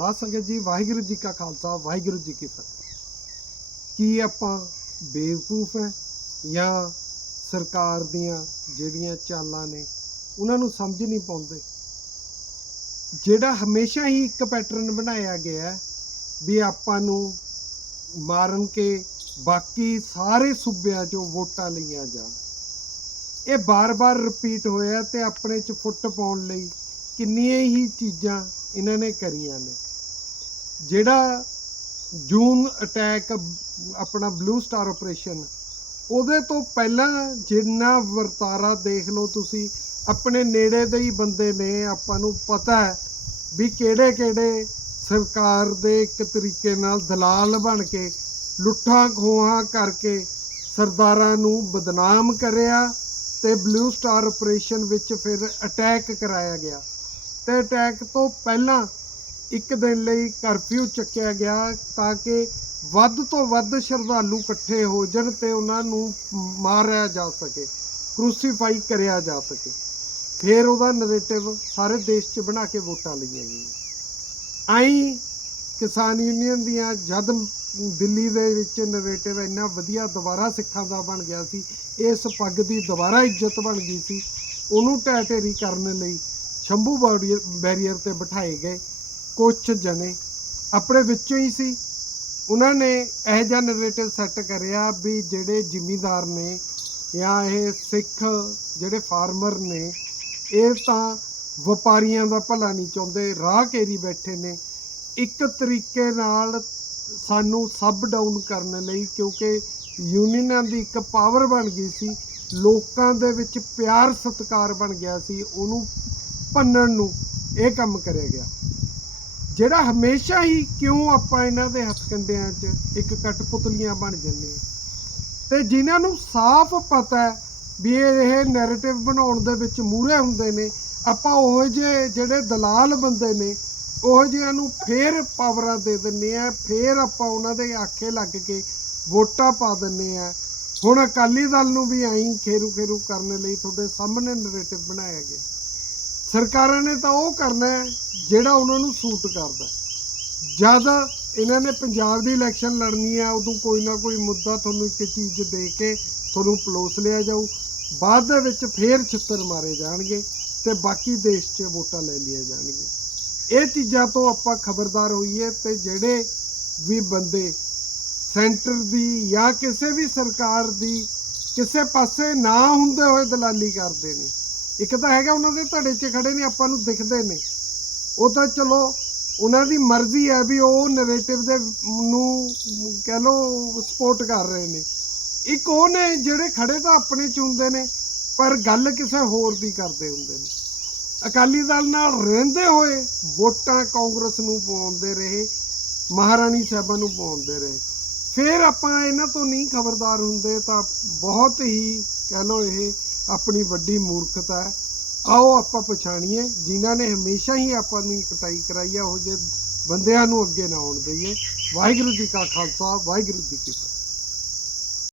ਸਾਧ ਸੰਗਤ ਜੀ, ਵਾਹਿਗੁਰੂ ਜੀ ਕਾ ਖਾਲਸਾ, ਵਾਹਿਗੁਰੂ ਜੀ ਕੀ ਫਤਿਹ। ਕੀ ਆਪਾਂ ਬੇਵਕੂਫ ਹੈ ਜਾਂ ਸਰਕਾਰ ਦੀਆਂ ਜਿਹੜੀਆਂ ਚਾਲਾਂ ਨੇ, ਉਹਨਾਂ ਨੂੰ ਸਮਝ ਨਹੀਂ ਪਾਉਂਦੇ? ਜਿਹੜਾ ਹਮੇਸ਼ਾ ਹੀ ਇੱਕ ਪੈਟਰਨ ਬਣਾਇਆ ਗਿਆ ਵੀ ਆਪਾਂ ਨੂੰ ਮਾਰਨ ਕੇ ਬਾਕੀ ਸਾਰੇ ਸੂਬਿਆਂ 'ਚੋਂ ਵੋਟਾਂ ਲਈਆਂ ਜਾਣ। ਇਹ ਬਾਰ-ਬਾਰ ਰਿਪੀਟ ਹੋਇਆ ਤੇ ਆਪਣੇ 'ਚ ਫੁੱਟ ਪਾਉਣ ਲਈ ਕਿੰਨੀਆਂ ਹੀ ਚੀਜ਼ਾਂ ਇਹਨਾਂ ਨੇ ਕਰੀਆਂ ਨੇ। ਜਿਹੜਾ ਜੂਨ ਅਟੈਕ ਆਪਣਾ ਬਲੂ ਸਟਾਰ ਆਪਰੇਸ਼ਨ, ਉਹਦੇ ਤੋਂ ਪਹਿਲਾਂ ਜਿੰਨਾ ਵਰਤਾਰਾ ਦੇਖ ਲਓ ਤੁਸੀਂ, ਆਪਣੇ ਨੇੜੇ ਦੇ ਹੀ ਬੰਦੇ ਨੇ, ਆਪਾਂ ਨੂੰ ਪਤਾ ਹੈ ਵੀ ਕਿਹੜੇ ਕਿਹੜੇ ਸਰਕਾਰ ਦੇ ਇੱਕ ਤਰੀਕੇ ਨਾਲ ਦਲਾਲ ਬਣ ਕੇ, ਲੁੱਟਾਂ ਖੋਹਾਂ ਕਰਕੇ ਸਰਦਾਰਾਂ ਨੂੰ ਬਦਨਾਮ ਕਰਿਆ ਤੇ ਬਲੂ ਸਟਾਰ ਆਪਰੇਸ਼ਨ ਵਿੱਚ ਫਿਰ ਅਟੈਕ ਕਰਾਇਆ ਗਿਆ। ਤੇ ਅਟੈਕ ਤੋਂ ਪਹਿਲਾਂ ਇੱਕ ਦਿਨ ਲਈ ਕਰਫਿਊ ਚੱਕਿਆ ਗਿਆ ਤਾਂ ਕਿ ਵੱਧ ਤੋਂ ਵੱਧ ਸ਼ਰਧਾਲੂ ਇਕੱਠੇ ਹੋ ਜਾਣ ਤੇ ਉਹਨਾਂ ਨੂੰ ਮਾਰਿਆ ਜਾ ਸਕੇ ਕ੍ਰੂਸੀਫਾਈ ਕਰਿਆ ਜਾ ਸਕੇ। ਫਿਰ ਉਹਦਾ ਨੈਰੇਟਿਵ ਸਾਰੇ ਦੇਸ਼ 'ਚ ਬਣਾ ਕੇ ਵੋਟਾਂ ਲਈਆਂ ਗਈਆਂ। ਆਈ ਕਿਸਾਨ ਯੂਨੀਅਨ ਦੀਆਂ ਜਦ ਦਿੱਲੀ ਦੇ ਵਿੱਚ ਨੈਰੇਟਿਵ ਇੰਨਾ ਵਧੀਆ ਦੁਬਾਰਾ ਸਿੱਖਾਂ ਦਾ ਬਣ ਗਿਆ ਸੀ, ਇਸ ਪੱਗ ਦੀ ਦੁਬਾਰਾ ਇੱਜ਼ਤ ਬਣ ਗਈ ਸੀ, ਉਹਨੂੰ ਢਹਿ ਢੇਰੀ ਕਰਨ ਲਈ ਸ਼ੰਭੂ ਬੈਰੀਅਰ ਬੈਰੀਅਰ ਤੇ ਬਿਠਾਏ ਗਏ। ਕੁਝ ਜਣੇ ਆਪਣੇ ਵਿੱਚੋਂ ਹੀ ਸੀ। ਉਹਨਾਂ ਨੇ ਇਹ ਜਿਹਾ ਨਰੇਟਿਵ ਸੈੱਟ ਕਰਿਆ ਵੀ ਜਿਹੜੇ ਜ਼ਿਮੀਂਦਾਰ ਨੇ ਜਾਂ ਇਹ ਸਿੱਖ ਜਿਹੜੇ ਫਾਰਮਰ ਨੇ, ਇਹ ਤਾਂ ਵਪਾਰੀਆਂ ਦਾ ਭਲਾ ਨਹੀਂ ਚਾਹੁੰਦੇ, ਰਾਹ ਘੇਰੀ ਬੈਠੇ ਨੇ। ਇੱਕ ਤਰੀਕੇ ਨਾਲ ਸਾਨੂੰ ਸਬ ਡਾਊਨ ਕਰਨ ਲਈ ਕਿਉਂਕਿ ਯੂਨੀਅਨਾਂ ਦੀ ਇੱਕ ਪਾਵਰ ਬਣ ਗਈ ਸੀ, ਲੋਕਾਂ ਦੇ ਵਿੱਚ ਪਿਆਰ ਸਤਿਕਾਰ ਬਣ ਗਿਆ ਸੀ, ਉਹਨੂੰ ਭੰਨਣ ਨੂੰ ਇਹ ਕੰਮ ਕਰਿਆ ਗਿਆ। ਜਿਹੜਾ ਹਮੇਸ਼ਾ ਹੀ ਕਿਉਂ ਆਪਾਂ ਇਹਨਾਂ ਦੇ ਹੱਥ ਕੰਡਿਆਂ 'ਚ ਇੱਕ ਕਟਪੁਤਲੀਆਂ ਬਣ ਜੰਨੇ ਤੇ ਜਿਨ੍ਹਾਂ ਨੂੰ ਸਾਫ਼ ਪਤਾ ਹੈ ਵੀ ਇਹ ਨੈਰੇਟਿਵ ਬਣਾਉਣ ਦੇ ਵਿੱਚ ਮੂਹਰੇ ਹੁੰਦੇ ਨੇ, ਆਪਾਂ ਉਹ ਜਿਹੇ ਜਿਹੜੇ ਦਲਾਲ ਬੰਦੇ ਨੇ, ਉਹ ਜਿਹਿਆਂ ਨੂੰ ਫੇਰ ਪਾਵਰਾਂ ਦੇ ਦਿੰਨੇ ਆ ਫੇਰ ਆਪਾਂ ਉਹਨਾਂ ਦੇ ਆਖੇ ਲੱਗ ਕੇ ਵੋਟਾਂ ਪਾ ਦਿੰਨੇ ਆ ਹੁਣ ਅਕਾਲੀ ਦਲ ਨੂੰ ਵੀ ਆਈ ਖੇਰੂ ਖੇਰੂ ਕਰਨ ਲਈ ਤੁਹਾਡੇ ਸਾਹਮਣੇ ਨੈਰੇਟਿਵ ਬਣਾਇਆ ਗਿਆ। ਸਰਕਾਰਾਂ ਨੇ ਤਾਂ ਉਹ ਕਰਨਾ ਜਿਹੜਾ ਉਹਨਾਂ ਨੂੰ ਸੂਟ ਕਰਦਾ ਜਦ ਇਹਨਾਂ ਨੇ ਪੰਜਾਬ ਦੀ ਇਲੈਕਸ਼ਨ ਲੜਨੀ ਹੈ, ਉਦੋਂ ਕੋਈ ਨਾ ਕੋਈ ਮੁੱਦਾ ਤੁਹਾਨੂੰ ਇੱਕ ਚੀਜ਼ ਦੇ ਕੇ ਤੁਹਾਨੂੰ ਪਲੋਸ ਲਿਆ ਜਾਊ। ਬਾਅਦ ਦੇ ਵਿੱਚ ਫੇਰ ਛਿੱਤਰ ਮਾਰੇ ਜਾਣਗੇ ਤੇ ਬਾਕੀ ਦੇਸ਼ 'ਚ ਵੋਟਾਂ ਲੈ ਲਈਆਂ ਜਾਣਗੀਆਂ। ਇਹ ਚੀਜ਼ਾਂ ਤੋਂ ਆਪਾਂ ਖਬਰਦਾਰ ਹੋਈਏ ਤੇ ਜਿਹੜੇ ਵੀ ਬੰਦੇ ਸੈਂਟਰ ਦੀ ਜਾਂ ਕਿਸੇ ਵੀ ਸਰਕਾਰ ਦੀ ਕਿਸੇ ਪਾਸੇ ਨਾ ਹੁੰਦੇ ਹੋਏ ਦਲਾਲੀ ਕਰਦੇ ਨੇ ਇੱਕ ਤਾਂ ਹੈਗਾ ਉਹਨਾਂ ਦੇ ਧੜੇ 'ਚ ਖੜੇ ਨੇ, ਆਪਾਂ ਨੂੰ ਦਿਖਦੇ ਨੇ। ਉਹ ਤਾਂ ਚਲੋ, ਉਹਨਾਂ ਦੀ ਮਰਜ਼ੀ ਹੈ ਵੀ ਉਹ ਨੈਰੇਟਿਵ ਦੇ ਨੂੰ ਕਹਿ ਲੋ ਸਪੋਰਟ ਕਰ ਰਹੇ ਨੇ। ਇੱਕ ਉਹ ਨੇ ਜਿਹੜੇ ਖੜੇ ਤਾਂ ਆਪਣੇ ਚ ਹੁੰਦੇ ਨੇ, ਪਰ ਗੱਲ ਕਿਸੇ ਹੋਰ ਦੀ ਕਰਦੇ ਹੁੰਦੇ ਨੇ। ਅਕਾਲੀ ਦਲ ਨਾਲ ਰਹਿੰਦੇ ਹੋਏ ਵੋਟਾਂ ਕਾਂਗਰਸ ਨੂੰ ਪਾਉਂਦੇ ਰਹੇ, ਮਹਾਰਾਣੀ ਸਾਹਿਬਾਂ ਨੂੰ ਪਾਉਂਦੇ ਰਹੇ। ਫਿਰ ਆਪਾਂ ਇਹਨਾਂ ਤੋਂ ਨਹੀਂ ਖਬਰਦਾਰ ਹੁੰਦੇ ਤਾਂ ਬਹੁਤ ਹੀ ਕਹਿ ਲੋ ਇਹ ਆਪਣੀ ਵੱਡੀ ਮੂਰਖਤਾ ਹੈ। ਆਓ ਆਪਾਂ ਪਛਾਣੀਏ, ਜਿਨ੍ਹਾਂ ਨੇ ਹਮੇਸ਼ਾ ਹੀ ਆਪਾਂ ਨੂੰ ਕਟਾਈ ਕਰਾਈ ਆ, ਉਹ ਜੇ ਬੰਦਿਆਂ ਨੂੰ ਅੱਗੇ ਨਾ ਆਉਣ ਦਈਏ। ਵਾਹਿਗੁਰੂ ਜੀ ਕਾ ਖਾਲਸਾ, ਵਾਹਿਗੁਰੂ ਜੀ ਕੀ